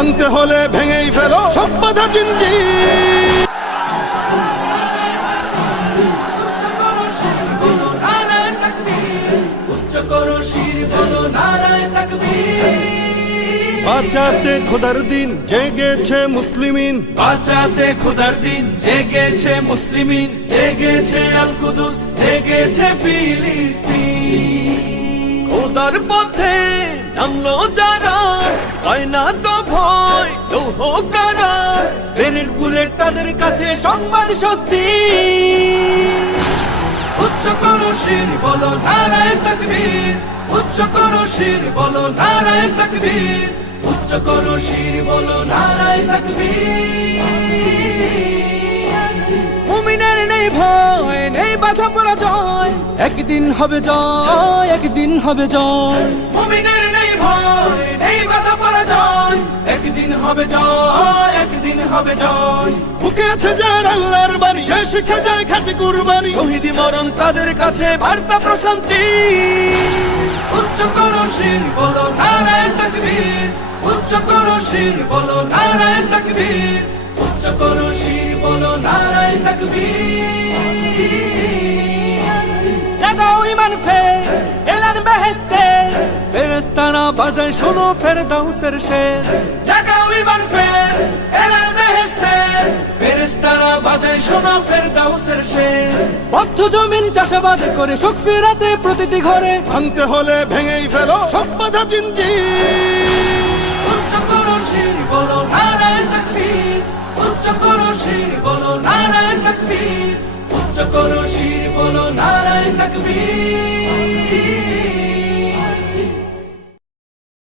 ভাঙতে হলে ভেঙেই ফেলো সব বাধা চিনজি বাঁচাতে খোদার দিন জেগেছে মুসলিমিন। বাঁচাতে খুদার দিন জেগেছে মুসলিমিন। জেগেছে আল কুদুস জেগেছে ফিলিস্তিন। খোদার পথে নামলো যারা হয় না তো ভয়, লৌহ কারা ট্রেনের বুলেট তাদের কাছে সংবাদ স্বস্তি। উচ্চ করো শির, বলো নারায় তকবীর। উচ্চ করো শির, বলো নারায় তকবীর। উচ্চ করো শির, বলো নারায় তকবীর। মুমিনের নেই ভয়, নেই বাধা পরাজয়। একদিন হবে জয়, একদিন হবে জয়। মুমিনের হবে জয় একদিন হবে জয়। বুকে আছে যার আল্লাহর বাণী যে শিখে যায় খাটি কুরবানি। শহীদি মরণ তাদের কাছে বার্তা প্রশান্তি। উচ্চ করো শির বলো নারায়ণ তাকবীর উচ্চ করো শির বলো নারায়ণ তাকবীর উচ্চ করো শির বলো নারায়ণ তকবীর। ফেরেস্তারা বাজায় শোনো ফেরদাউসের শের। জাগাও ইমান ফে এলান বেহেস্তে ফেরেস্তারা বাজায় শোনো ফেরদাউসের শের। বদ্ধ জমিন চাষাবাদ করে সুখ ফেরাতে প্রতিটি ঘরে। ভাঙতে হলে ভেঙেই ফেলো সব বাধা চিনজি উচ্চ করো শির বলো নারায় তকবীর উচ্চ করো শির বলো নারায় তকবীর উচ্চ করো শির বলো নারায় তকবীর।